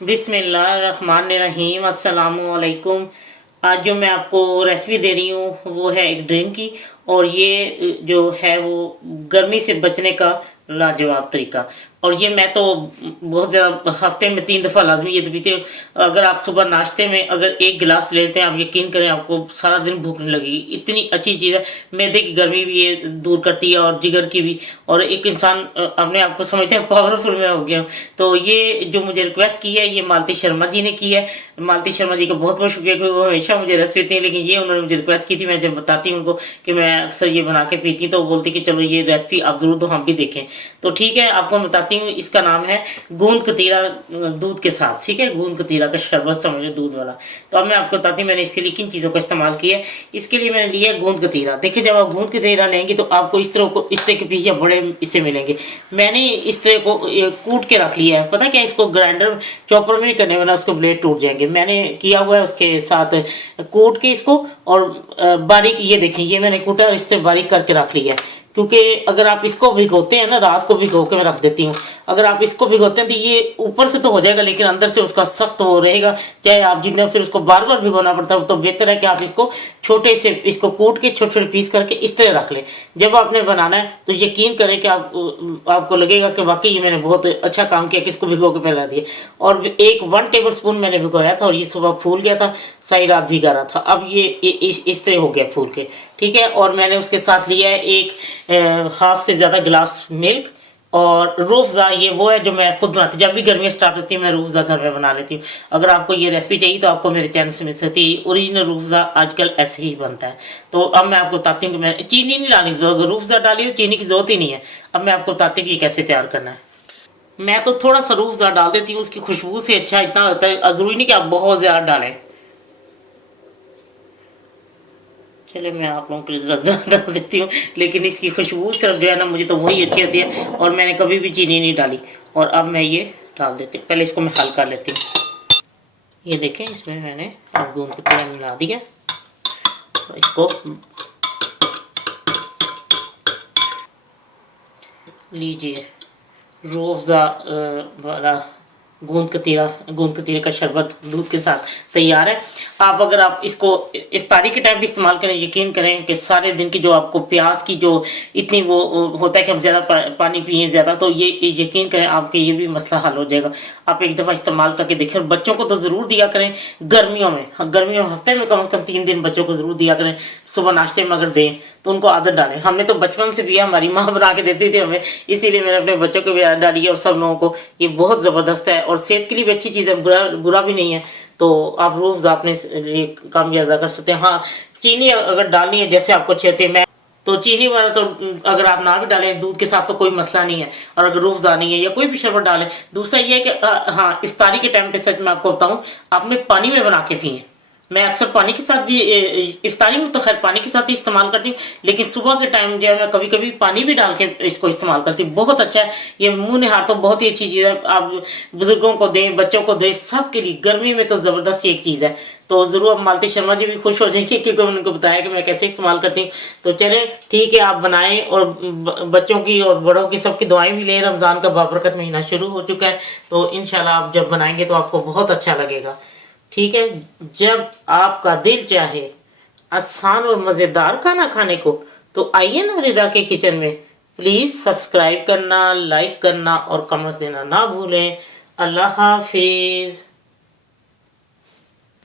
बिस्मिल्लाहिर्रहमानिर्रहीम अस्सलाम वालेकुम। आज जो मैं आपको रेसिपी दे रही हूँ वो है एक ड्रिंक की। और ये जो है वो गर्मी से बचने का लाजवाब तरीका। और ये मैं तो बहुत ज़्यादा हफ्ते में 3 दफ़ा लाजमी ये तो पीते हूँ। अगर आप सुबह नाश्ते में अगर एक गिलास लेते हैं, आप यकीन करें आपको सारा दिन भूख नहीं लगेगी। इतनी अच्छी चीज़ है। मैदे की गर्मी भी ये दूर करती है और जिगर की भी। और एक इंसान अपने आप को समझते हैं पावरफुल में हो गया। तो ये जो मुझे रिक्वेस्ट की है ये मालती शर्मा जी ने की है। मालती शर्मा जी का बहुत बहुत शुक्रिया, क्योंकि वो हमेशा मुझे रेसिपी देती है, लेकिन ये उन्होंने मुझे रिक्वेस्ट की थी। मैं जब बताती हूँ उनको कि मैं अक्सर ये बना के पीती हूँ तो वो बोलती कि चलो ये रेसिपी आप जरूर दो, हम भी देखें। तो ठीक है, आपको मैं बताती हूँ। इसका नाम है गूंद कतीरा दूध के साथ। ठीक है, गूंद कतीरा का शरबत समझो, दूध वाला। तो अब मैं आपको बताती हूँ मैंने इसके लिए किन चीज़ों का इस्तेमाल किया है। इसके लिए मैंने लिया है गूंद कतीरा। देखिए, जब आप गूंद कतीरा लेंगे तो आपको इस तरह के पीस या बड़े इससे मिलेंगे। मैंने इस तरह को कूट के रख लिया है। पता क्या, इसको ग्राइंडर चॉपर में नहीं करने वाला, उसको ब्लेड टूट जाएंगे। मैंने किया हुआ है उसके साथ कूट के इसको। और बारीक ये देखें, ये मैंने कूटा और इस तरह बारीक करके रख लिया है। क्योंकि अगर आप इसको भिगोते हैं ना, रात को भिगो के मैं रख देती हूँ। अगर आप इसको भिगोते हैं तो ये ऊपर से तो हो जाएगा लेकिन अंदर से उसका सख्त वो रहेगा। चाहे आप जितना फिर उसको बार बार भिगोना पड़ता है, तो बेहतर है कि आप इसको छोटे से इसको कूट के छोटे छोटे पीस करके इस तरह रख लें। जब आपने बनाना है तो यकीन करें कि आपको लगेगा कि वाकई ये मैंने बहुत अच्छा काम किया कि इसको भिगो के फैला दिया। और 1 टेबल स्पून मैंने भिगोया था और ये सुबह फूल गया था, सारी रात भिगा रहा था। अब ये इस तरह हो गया फूल के। ठीक है, और मैंने उसके साथ लिया है एक हाफ से ज्यादा गिलास मिल्क और रूअफ़ज़ा। ये वो है जो मैं खुद बनाती हूँ। जब भी गर्मियाँ स्टार्ट होती है मैं रूअफ़ज़ा घर में बना लेती हूँ। अगर आपको ये रेसिपी चाहिए तो आपको मेरे चैनल से मिल सकती है। ओरिजिनल रूअफ़ज़ा आजकल ऐसे ही बनता है। तो अब मैं आपको बताती हूँ कि मैं चीनी नहीं डालनी, अगर रूअफ़ज़ा डाली तो चीनी की जरूरत ही नहीं है। अब मैं आपको बताती हूँ कि कैसे तैयार करना है। मैं तो थोड़ा सा रूअफ़ज़ा डाल देती हूँ, उसकी खुशबू से अच्छा इतना होता है। जरूरी नहीं कि आप बहुत ज्यादा डालें। चले, मैं आप लोगों के लिए डाल देती हूँ, लेकिन इसकी खुशबू सिर्फ जो है ना, मुझे तो वही अच्छी आती है। और मैंने कभी भी चीनी नहीं डाली। और अब मैं ये डाल देती हूँ। पहले इसको मैं हल कर लेती हूँ। ये देखें, इसमें मैंने अब गूंद के तेल मिला दिया। तो इसको लीजिए, रूअफ़ज़ा वाला गूंद कतीरे का शरबत दूध के साथ तैयार है। अगर आप इसको इफ्तारी के टाइम भी इस्तेमाल करें, यकीन करें कि सारे दिन की जो आपको प्यास की जो इतनी वो होता है कि हम ज्यादा पानी पिए ज्यादा, तो ये यकीन करें आपके ये भी मसला हल हो जाएगा। आप एक दफा इस्तेमाल करके देखें। और बच्चों को तो जरूर दिया करें गर्मियों में। गर्मियों में हफ्ते में कम से कम 3 दिन बच्चों को जरूर दिया करें। सुबह नाश्ते में अगर दें तो उनको आदत डालें। हमने तो बचपन से भी, हमारी माँ बना के देती थी हमें, इसीलिए मैंने अपने बच्चों को भी आदत डाली है। और सब लोगों को ये बहुत जबरदस्त है और सेहत के लिए भी अच्छी चीज है, बुरा भी नहीं है। तो आप रोज अपने लिए काम ज्यादा कर सकते हैं। हाँ, चीनी अगर डालनी है जैसे आपको अच्छी होती है, मैं तो चीनी वाला तो अगर आप ना भी डालें दूध के साथ तो कोई मसला नहीं है। और अगर रूअफ़ज़ा नहीं है या कोई भी शरबत डालें। दूसरा ये है कि हाँ, इफ्तारी के टाइम पे सच मैं आपको बताऊं, आपने पानी में बना के पिए। मैं अक्सर पानी के साथ भी, इफ्तारी में तो खैर पानी के साथ ही इस्तेमाल करती हूँ, लेकिन सुबह के टाइम जो है मैं कभी कभी पानी भी डाल के इसको इस्तेमाल करती हूँ। बहुत अच्छा है ये, मुंह ने हाथ तो बहुत ही अच्छी चीज़ है। आप बुजुर्गों को दें, बच्चों को दें, सबके लिए गर्मी में तो ज़बरदस्त एक चीज़ है। तो जरूर अब मालती शर्मा जी भी खुश हो जाएंगे क्योंकि मैंने उनको बताया कि मैं कैसे इस्तेमाल करती हूँ। तो चले ठीक है, आप बनाएं और बच्चों की और बड़ों की सबकी दुआएं भी लें। रमज़ान का बाबरकत महीना शुरू हो चुका है, तो इंशाल्लाह आप जब बनाएंगे तो आपको बहुत अच्छा लगेगा। ठीक है, जब आपका दिल चाहे आसान और मजेदार खाना खाने को, तो आइए ना रिदा के किचन में। प्लीज सब्सक्राइब करना, लाइक करना और कमेंट्स देना ना भूलें। अल्लाह हाफिज।